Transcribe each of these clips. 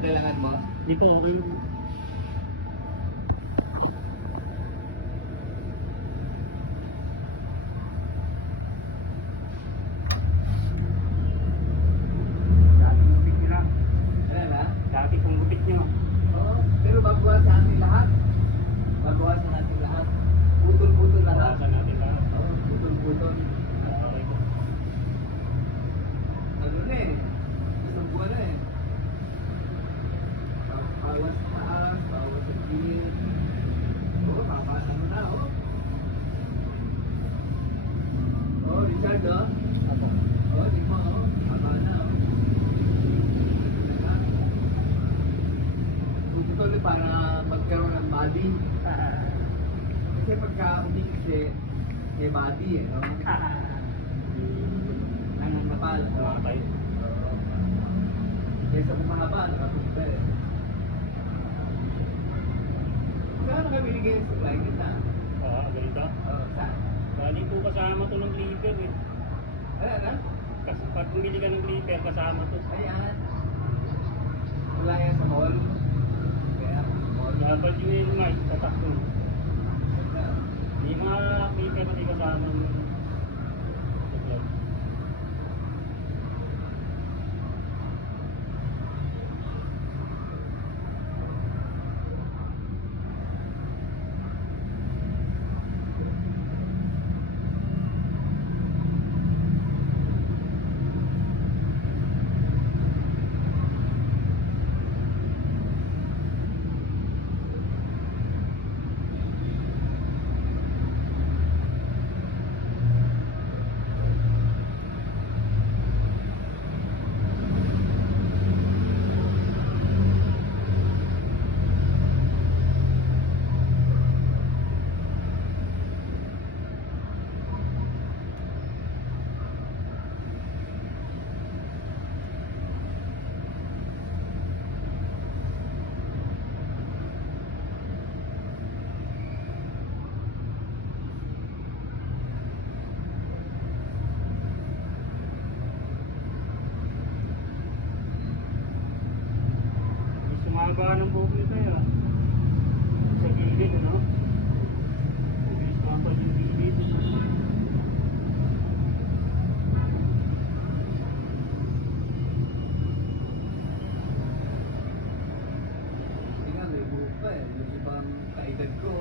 ang kailangan mo? Hindi po, okay. Dati gupit nyo na. Ano na? Dati kong gupit nyo. Oo, pero baguhan sa ating lahat. Baguhan sa ating lahat. Putol-putol lahat. Bawasan natin lahat. Oo, putol-putol. Okay po. Ano na eh? Isang buwan na eh. Bawas sa taas, bawas sa gilid. Oo, papasa mo na, oh. Oh, Richard, oh. Apo. Oh, di mo, oh. Haba na, oh. Putol para magkaroon ng body. Kasi pagka umiksi, may body eh, no? Nangangapal. Okay. Kesa kung mahaba, nakapunta eh. Saan ka binigay yung supply kita? Ganito. Oo, saan? Hindi po kasama to ng clipper eh. Ano? Kasi pag bumili ka ng clipper, kasama to. Ayan. Wala yan sa mall. Kaya, mall. W yung mic, tatak ko. Ganda. Hindi mga clipper na di kasama ng sumaba ng buhok nito ah. Sa gilid, ano? Bilis mapal yung gilid. Hindi nga, may buhok pa eh. Yung ibang kaedad ko,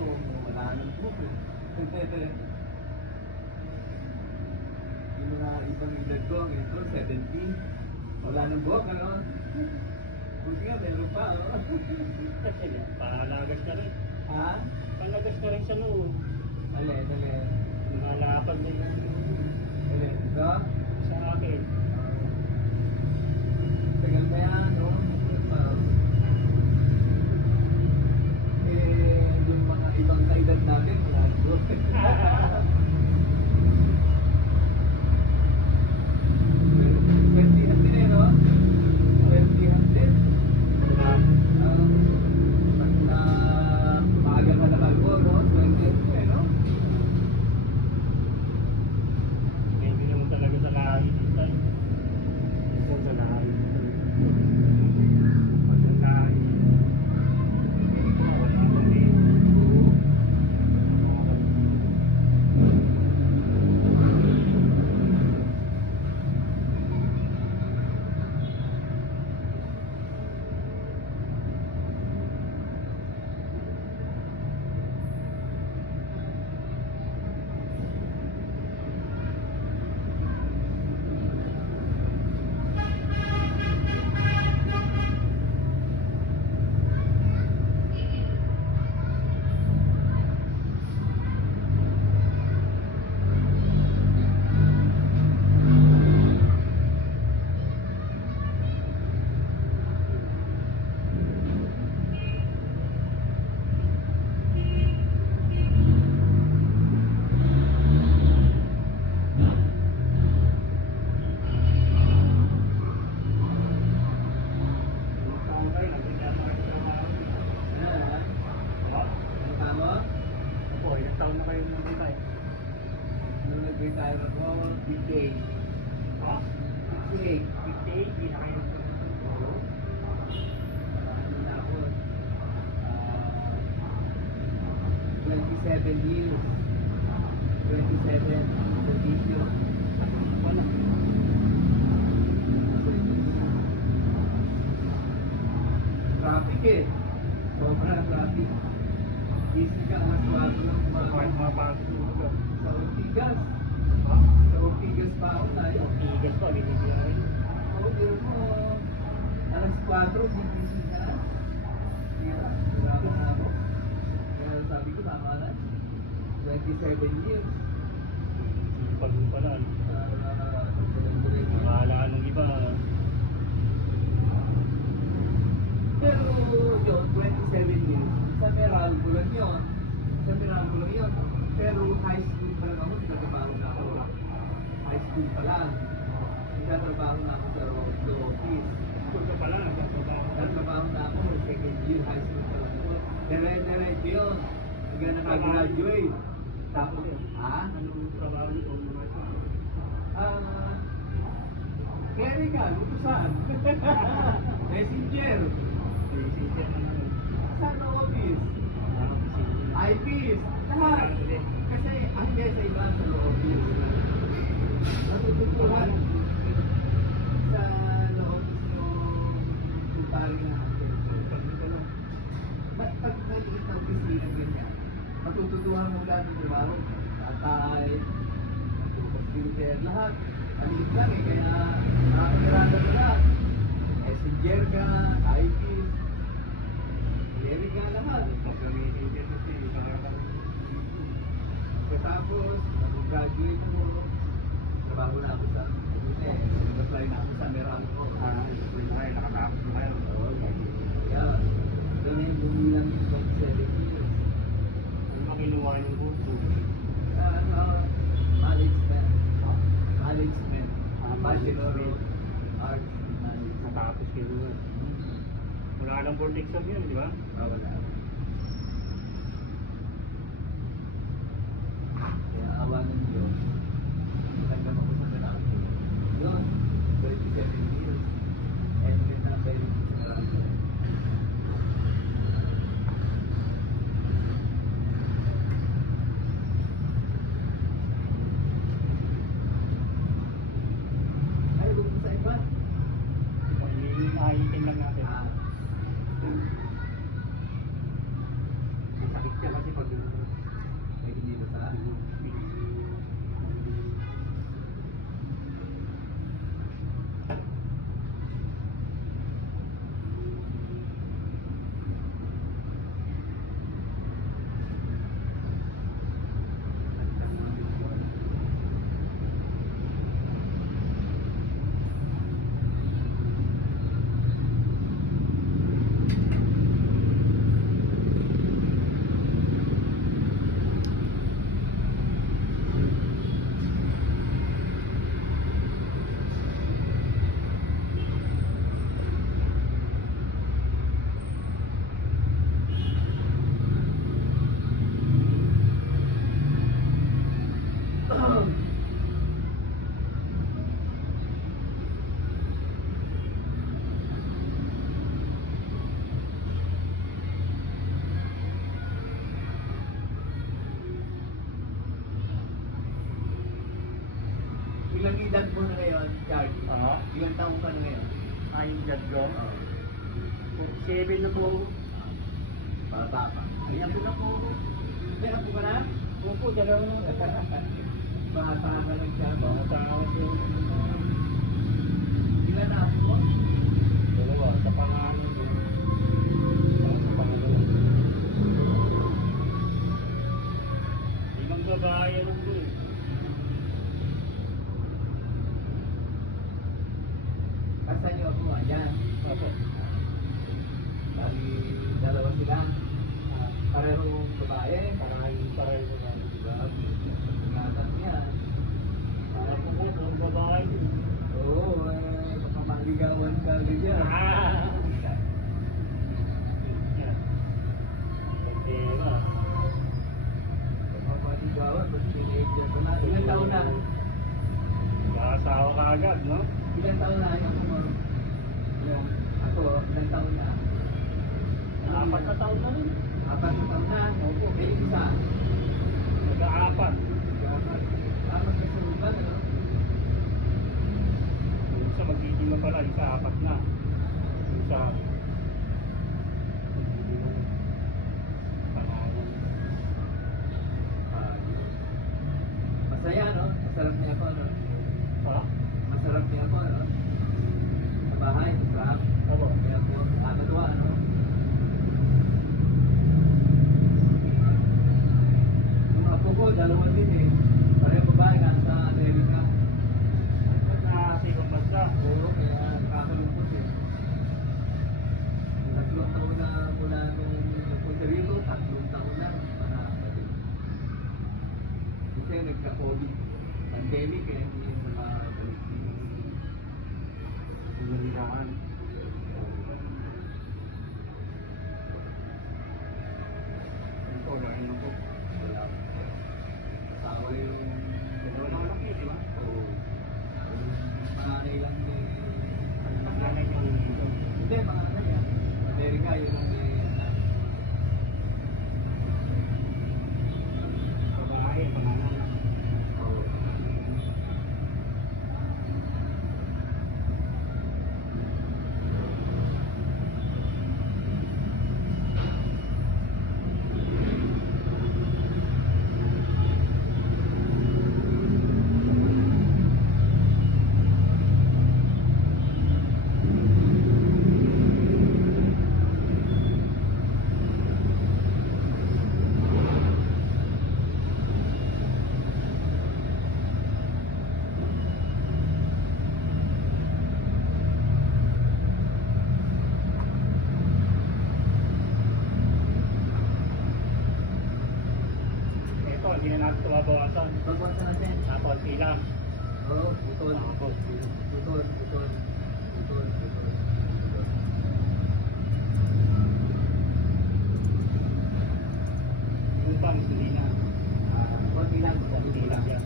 wala nang buhok eh. Yung mga ibang edad ko, ang ito, 70. Wala nang buhok, ano? Buti nga, meron pa, oh. Palagas ka rin. Ha? Palagas ka rin sa noo. Alin, alin. Malapad din Alin, ito? sa akin. Tagal pa yan, no? Yung mga ibang kaedad natin, wala nang buhok. 20 din eh, no? 20 din. Pag na maaga ka na kalbo, no? 20 eh, no? Maybe naman talaga sa lahi dito. Isa sa lahi. Pag yung lahi. Hindi ko mawala ng dito. retire ako, 58. Ha? 58. 58, hindi na kayo. 27 years. 27 video. Wala. Traffic eh. Sobrang traffic. Easy ka, mas bago lang Kahit kumakas. mapasok yung lugar. Sa Ortigas. Ha? Sa Ortigas pa ako tayo. Tigas pa, binibigay. Oo, pero mo, alas 4, gigising ka na. Hirapan na ako. Kaya sabi ko, tama na. 27 years. Sipag mo pala. Tuloy-tuloy na. Akala nung iba, Pero yun, 27 years. Sa Meralco lang yun. Sa Meralco lang yun. Pero high school pa lang ako, nagtatrabaho na ako. High school pa lang. Nagtatrabaho na ako sa Rodo office. school ka pala, nagtatrabaho ka. Nagtatrabaho na ako, second year high school pa lang ako. Dire-diretso yun. Hanggang nakagraduate. Tapos, ha? Anong trabaho nito? Clerical, utusan. Messenger. Sa office. IPs. Lahat. Kasi ang sa iba sa office. Natututuhan sa office yung tuparin na natin. Pag maliit na opisina ganyan, matututuhan mo lahat ng trabaho. Tatay, computer, lahat. Maliit lang eh, kaya nakakaranda mo lahat. Messenger ka, IPs, clerical lahat. Tapos, nag-graduate ako. Trabaho na ako sa nag-apply na ako sa Meralco. Nakatapos na kayo. Oo, kaya doon na yung bumilang yung 27 years. Ano makinuha yung gusto? Management. Management. Bachelor of Arts in Management. Natapos kayo nga. Wala nang board exam yun, di ba? Wala. Kaya awa ng Diyos. Tanggap ako sa Meralco. Yun, 27 years. And then nasa yung sa Meralco. Ay, huwag mo sa iba. Naiitin lang natin. Masakit ka kasi pag may hindi ba sa Ilang edad mo na ngayon, Charlie? Ilang taong ka na ngayon? Ay, dad ko. Oo. 7 na po. Bata pa. Ay, apo na po. May apo ka na? Opo, dalawa na. Bata ka lang siya. Mga tao ko. Ilan na apo mo? Dalawa, sa pangalan ko. Sa pangalawa. Limang babae lang ko eh. Kasan niyo ako nga? Yan. Opo. Bali, dalawa sila. Parehong babae. Pareho ko na. Diba? Ingatan niya. Para po po, ang babae. Oo, baka maligawan ka ganyan. Pagtera. Baka maligawan, pag teenager ka na. Ilan taon na? Nakasawa ka agad, no? Ilan taon na? Yung ako, ilan taon na? Apat na taon na rin. 4 na taon na. Opo. Eh, yung isa. Nag-aapat. Magkasunod ba, ano? Yung isa magiging na pala, isa apat na. Yung isa magiging na. Pangalan. Masaya, no? Masarap niya ako, no? Ha? Masarap niya ako, no? Sa bahay, masarap. Opo. Kaya po, nakakatuwa, no? Yung apo ko, dalawa din eh. Pareho babae, nasa Amerika. Nasa ibang bansa. Oo, kaya nakakalungkot eh. 3 taon na mula nung napunta rito, 3 taon na, manakapatid. Kasi nagka-COVID pandemic eh, hindi yung nakabalik. Pinalilaan. Ito, lain na po. Wala. Asawa yung... Dalawa na anak niyo, di ba? Oo. Yung panganay lang eh. Ang panganay niyo ang dito. Hindi, panganay yan. Amerika yun ang anak. Babae, panganay. Oo. Ito, hindi na natin tumabawasan. Pagwasa natin. Nakonti lang. Oo, putol. Opo. Putol, putol. Putol, putol. Yung pang, hindi na. Konti lang. Konti lang yan.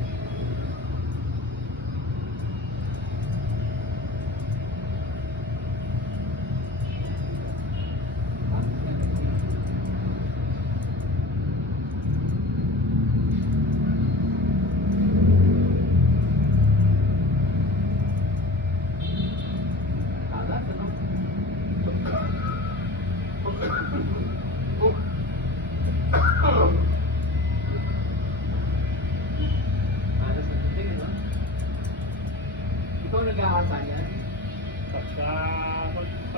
Alas, ano? Alas na tingin, no? Ikaw nag-aasa yan? Pag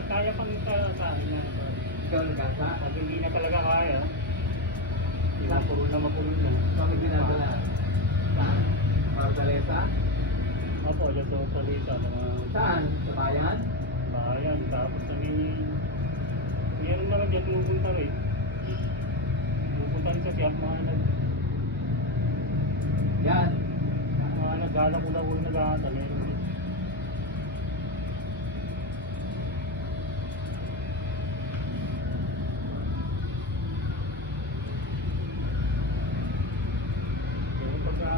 kaya pang sa akin na. Ikaw nag-aasa? Pag hindi na talaga kaya, mapulong na mapulong na. Bakit ginagawa? Saan? Margaleta? Opo, dyan sa salita. Saan? Sa bayan? Bayan, tapos meron naman dyan pumupunta rin. Pumupunta rin sa siya, Yan. mga naggalak ko lang nag-aata. Pero pagka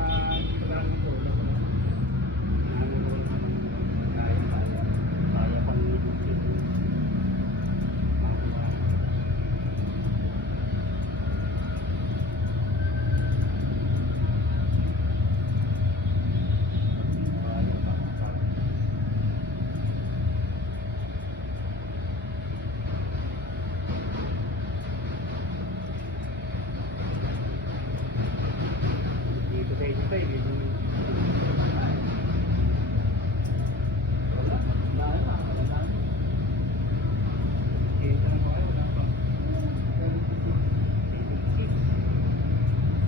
ko, wala ko naman. Kaya, kaya. Kaya pang i-dutin. Dito sa inyo tayo, dito. Wala, wala na, wala na. Dito na po kayo, wala pa.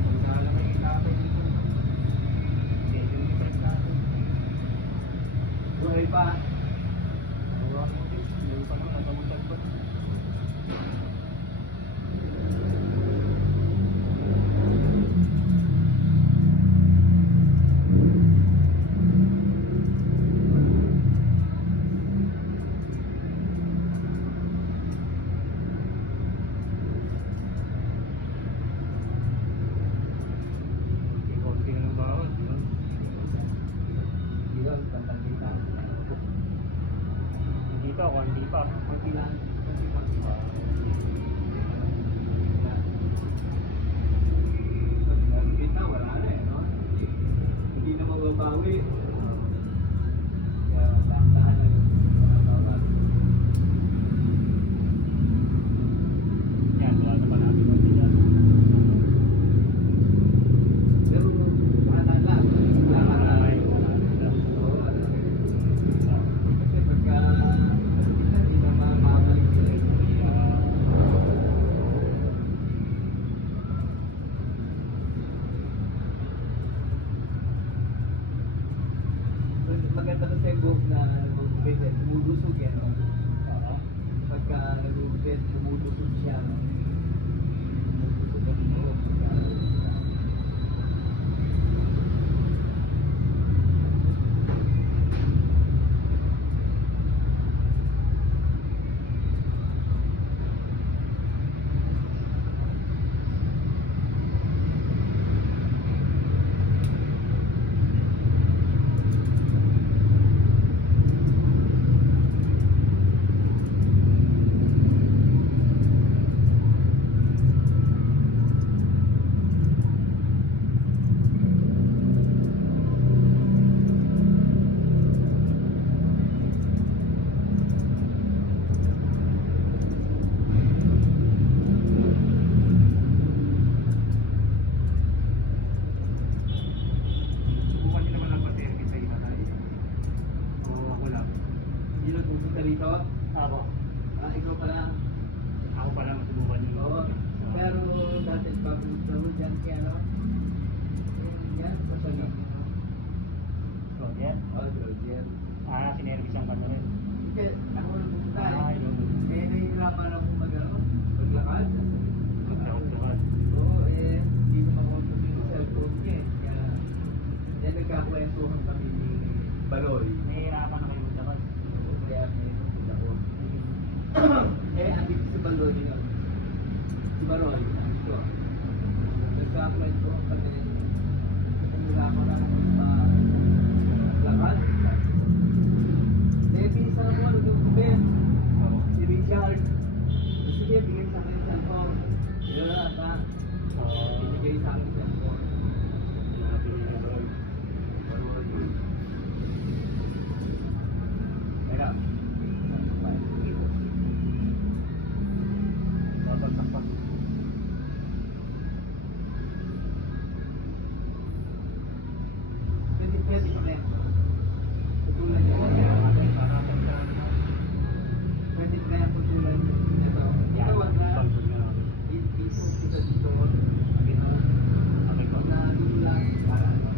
Wala lang yung ilapay dito. Dito yung difference natin. Buhay pa. Wala mo din. Yung pa lang, natamutan pa. Konti ng bawat, yun. Yun, bandang kita. Dito, konti pa. Konti lang, konti lang. may buhok na nagugupit, lumudusog yan. No? Oo. Pagka nagugupit, lumudusog siya. No? Lumudusog ang buhok. Subukan niyo naman ang paterke sa iba oo, ako lang. Hindi nagpupunta rito. Ako. Ikaw pala. Ako pala masubukan yun. Oo. Pero dati papunta mo dyan kaya no? Yan, masali. So, yan. Yan. Sinervisan ka na rin. Hindi, ako nagpupunta Ah, eh. yun. Eh, nahihirapan ako maglakad. Magtakot-takot. Oo, hindi naman ako yung cellphone niya eh. Kaya, yan nagkakwentuhan kami ni Baloy. Nahihirapan na kayo magtakot. Kaya may nagpunta ko. Andito si Baloy yun. Si Baloy, andito. Nagkakwentuhan kami. Nahihirapan na ako maglakad. Pinsan ako nagugupit. Si Richard. Sige, bigay sa akin yung cellphone. Yun lang ha. Binigay sa akin yung cellphone. Teka. Babagtakpak. Pwede ka na yan. Tutulan niya. Pwede ka na yan tutulan niya. Ito. Ito, wag na. Dito, kita dito. Wag na tutulan. Para ano.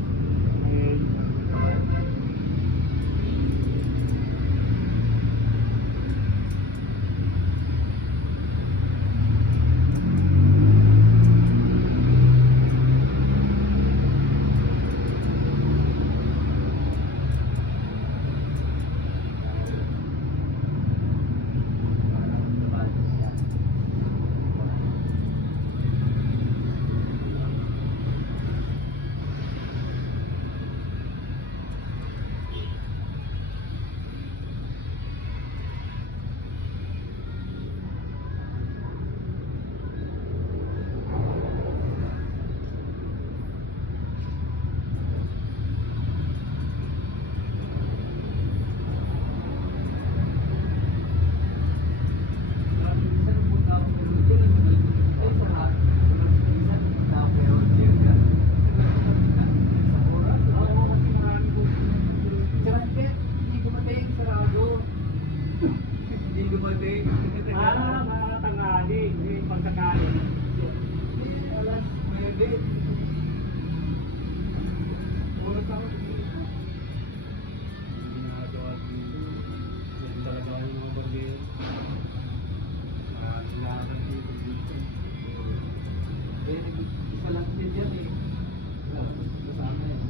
Tanghali. Pagkakain. Alas 9. Oras ako. Ginagawa dito. Yan talaga yung mga bagay. Kailangan dito dito. Isa lang din yan eh. Kasama yan.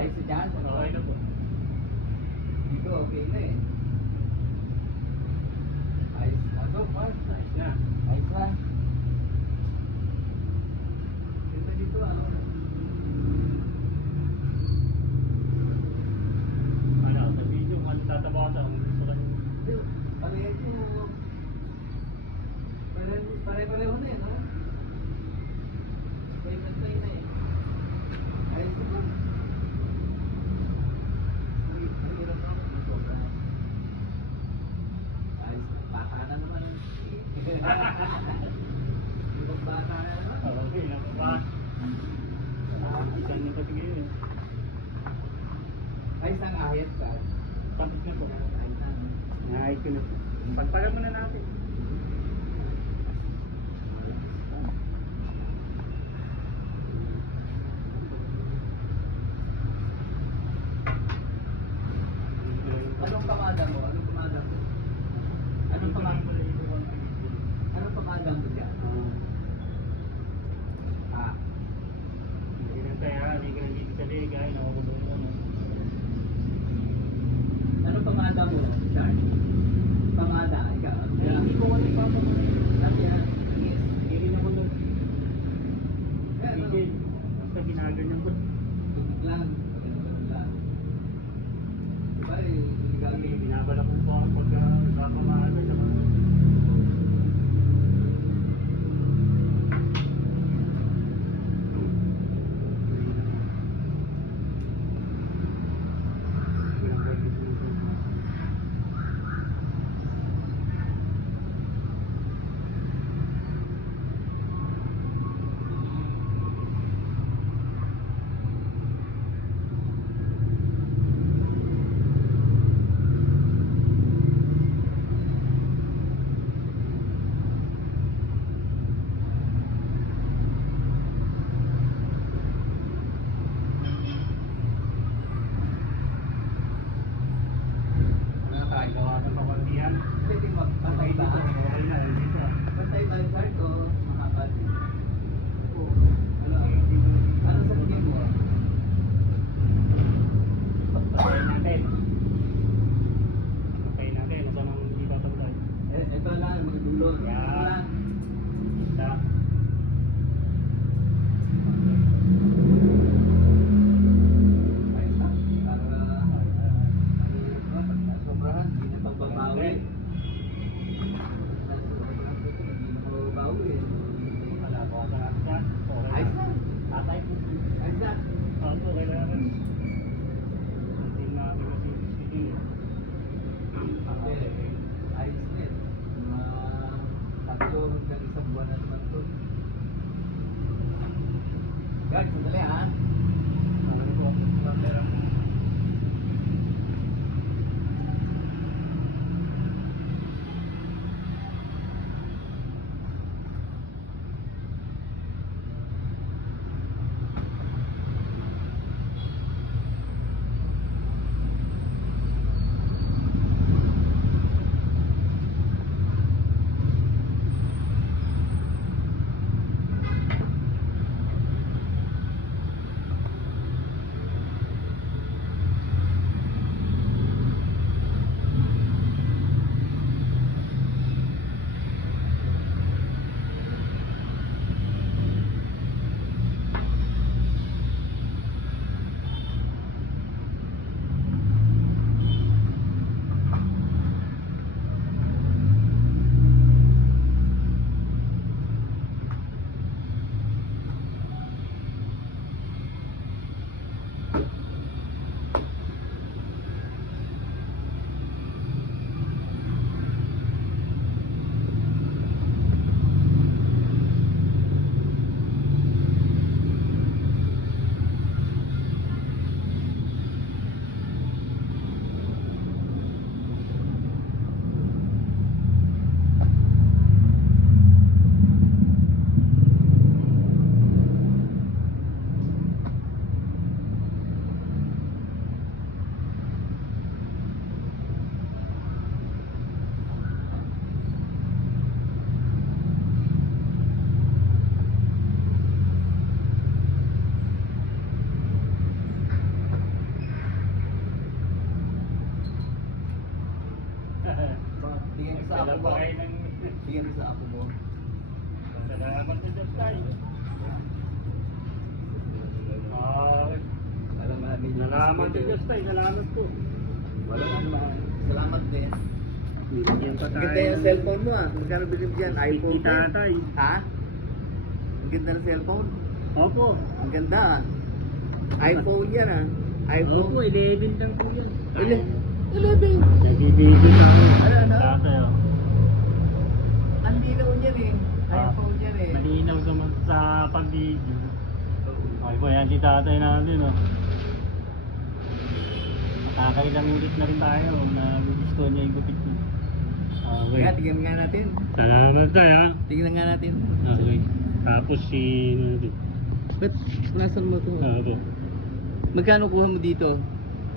Ayos na dyan. Okay na po. Dito, okay na eh. Ayos na to, Mark. Ayos na. Ayos na. Ganda dito, ano? Ano, sa video, ano tatabasa kung gusto ka nyo. Hindi, pareho mo. Pare-pareho na eh, no? Pantay na eh. Ayos na to. Ang hirap na ako, sobra. Ayos na, bata na naman. Ibang bata na naman. Okay, nakapa. Isan nyo kasi kayo eh. Ayos ang ahit ka. Tapos na po. Ayos na. Naayos ko na po. Pagpagan muna natin. Anong pamada mo? Anong pamada mo? Anong pamada mo? Anong pamada mo dyan? Ah, Hindi na tayo, hindi ka nandito sa ligay, nakakulong ka na. anong pamada mo? Char? Pamada, ikaw. Ay, hindi ko wala ipapamahal. Sabi yan. Yes. Hindi rin ako doon. Kaya ano? Hindi. Basta ginaganyan ko. Tubig lang. Ganun lang. Diba eh, Kami, gabi. binabala ko po ako pagka nagpapamahal sa mga... Ano tayo? Gawa ng kakuntihan. Pwede magpatay ba? Okay na, dito. Patay ba yung card o makapal? Ano? Ano sa tingin mo? Patayin natin. Patayin natin. Ito nang hindi papatay. Ito lang, mga dulo. Ito Yan. lang. Isa. Ayos lang. Para pag nasobrahan, hindi na pagbabawi. Hindi na pagbabawi eh. Wala ko sa atin. Okay Ayos na. lang. Tatay. Ayos lang. Ako, kailangan. Hindi namin kasi sige. Okay. Ayos din. Mga tatlo hanggang isang buwan na naman to. Guard, sandali ha. Ano po? Pagkara mo. Bigyan mo sa apo mo. Salamat din sa tayo. Alam namin. Salamat din sa tayo. Salamat po. Walang ano ba. Salamat din. Bibigyan pa Ang tayo. ganda yung cellphone mo ah. Magkano bilhin dyan? iPhone Kita 10? tayo. Ha? Ang ganda ng cellphone. Opo. Ang ganda ah. iPhone yan ah. Opo, iPhone. 11 lang po yan. 11. Nagbibigay tayo. Ano? Tatay, oh. Ang linaw niyan eh. Ah. iPhone yan eh. Malinaw sa pag-video. Okay po, yan si tatay natin, oh. Makakailang ulit na rin tayo na gugustuhan niya yung gupit niya. Okay. Kaya tingnan nga natin. Salamat tayo, ha. Tingnan nga natin. Okay. Tapos si... Ba't nasan mo to? Opo. Magkano kuha mo dito?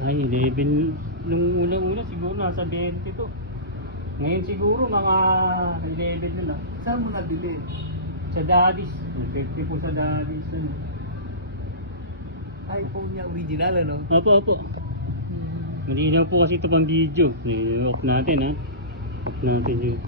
Ay, 11. Nung una-una siguro nasa 20 to. Ngayon siguro mga 11 na lang. Saan mo nabili? Sa Daddy's. 50 po sa Daddy's. Ano. iPhone niya original ano? Opo, opo. Malinaw po kasi ito pang video. Off natin, ha. Off natin yun.